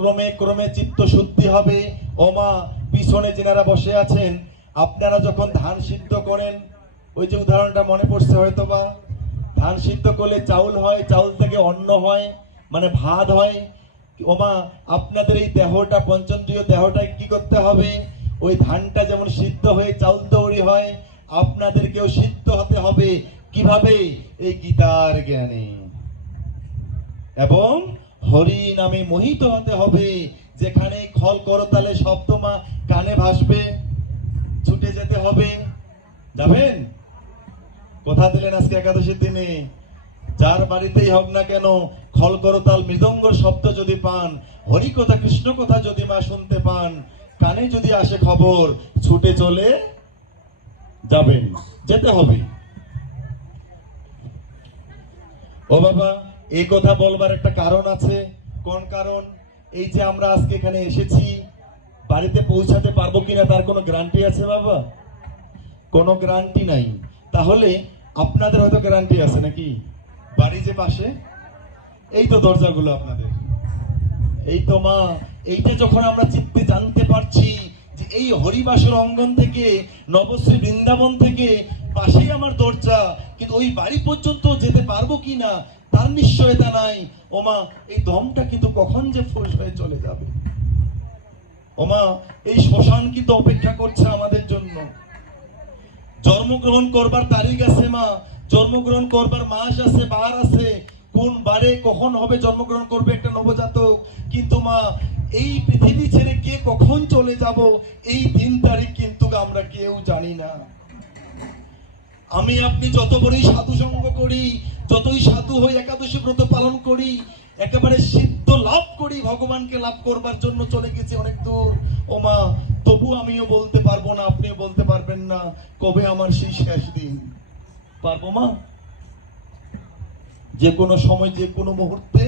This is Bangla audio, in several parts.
ক্রমে ক্রমে চিত্ত শুদ্ধি হবে। ওমা পিছনে যেনারা বসে আছেন, আপনারা যখন ধান সিদ্ধ করেন, ওই যে উদাহরণটা মনে পড়ছে হয়তো বা, ধান সিদ্ধ করলে চাউল হয়, চাউল থেকে অন্ন হয়, মানে ভাত হয়। ওমা আপনাদের এই দেহটা, পঞ্চেন্দ্রিয় দেহটাকে কি করতে হবে? ওই ধানটা যেমন সিদ্ধ হয়ে চাউল তৈরি হয়, আপনাদেরকেও সিদ্ধ হতে হবে। কিভাবে? এই গীতার জ্ঞানে এবং হরি নামে মোহিত হতে হবে। যেখানে খল করতালে শব্দমা কানে ভাসবে, ছুটে যেতে হবে। যাবেন? কোথা দিলেন আজকে একাদশীর দিনে? যার বাড়িতেই হোক না কেন, খল করতাল মৃদঙ্গর শব্দ যদি পান, হরি কথা কৃষ্ণ কথা যদি মা শুনতে পান, কানে যদি আসে খবর, ছুটে চলে যাবেন, যেতে হবে। ও বাবা, এই কথা বলবার একটা কারণ আছে। কোন কারণ? এই যে আমরা আজকে এখানে এসেছি, বাড়িতে পৌঁছাতে পারবো কিনা তার কোনো গ্যারান্টি আছে বাবা? কোনো গ্যারান্টি নাই। তাহলে আপনাদের হয়তো গ্যারান্টি আছে নাকি? বাড়ি যে পাশে, এই তো দরজাগুলো আপনাদের, এই তো মা। এইটা যখন আমরা চিত্তে জানতে পারছি যে এই হরিবাসর অঙ্গন থেকে, নবশ্রী বৃন্দাবন থেকে পাশেই আমার দরজা, কিন্তু ওই বাড়ি পর্যন্ত যেতে পারবো কিনা তার নিশ্চয়তা নাই। ওমা এই দমটা কিন্তু কখন যে ফুল হয়ে চলে যাবে। ওমা এই শ্মশান কিন্তু অপেক্ষা করছে আমাদের জন্য। জন্মগ্রহণ করবার তারিখ আছে মা, জন্মগ্রহণ করবার মাস আছে, বার আছে, কোন বারে কখন হবে জন্মগ্রহণ করবে একটা নবজাতক। কিন্তু মা এই পৃথিবী ছেড়ে কে কখন চলে যাব, এই দিন তারিখ কিন্তু আমরা কেউ জানি না। আমি আপনি যত বড়ই সাধু সঙ্গ করি, যতই সাধু হই, একাদশী ব্রত পালন করি, একেবারে সিদ্ধ লাভ করি, ভগবানকে লাভ করবার জন্য চলে গেছি অনেক দূর। ও মা তবু আমিও বলতে পারবো না, আপনিও বলতে পারবেন না কবে আমার সেই শেষ দিন। পারবো মা? যে কোনো সময়, যে কোনো মুহূর্তে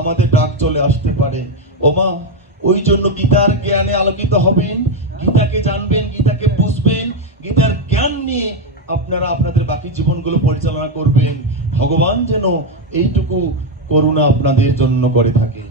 আমাদের ডাক চলে আসতে পারে। ও মা ওই জন্য গীতার জ্ঞানে আলোকিত হবেন, গীতাকে জানবেন, গীতাকে বুঝবেন, গীতার জ্ঞান নিয়ে আপনারা আপনাদের বাকি জীবনগুলো পরিচালনা করবেন। ভগবান যেন এইটুকু করুণা আপনাদের জন্য করে থাকে।